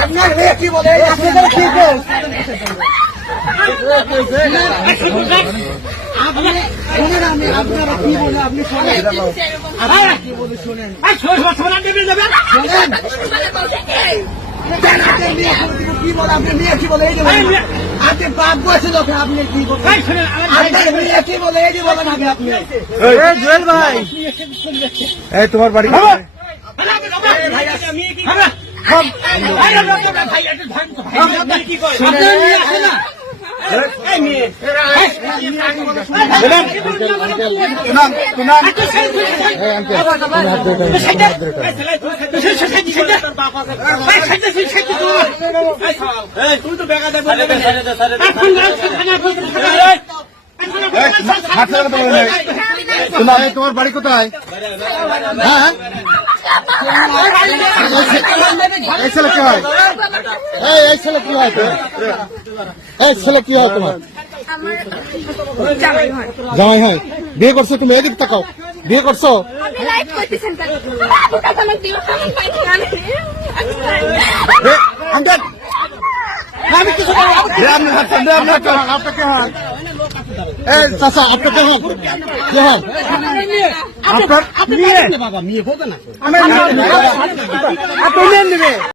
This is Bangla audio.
আপনার মেয়ে কি বলে আপনাদের কি আপনারা কি বলে আপনি শোনেন কি বলে শোনেন কি বলে আপনি মেয়ে কি বলে এই যে আপনি বাপ বসে লোকে আপনি কি বলেন আপনার মেয়ে কি বলে এই যে বলেন আগে আপনি জুয়েল ভাই এই তোমার বাড়ি তোমার বাড়ি কোথায়? হ্যাঁ এই ছেলে কি হয়? এই ছেলে কি হয়? এই ছেলে কি হয় তোমার? জামাই হয়। বিয়ে করছো তুমি? এদিক তাকাও। বিয়ে করছো? আমি কিছু আপনাকে হয় চাষা আপনাকে হয় কি হয়? আপনার বাবা মেয়ে বলবে না আপনি নেবে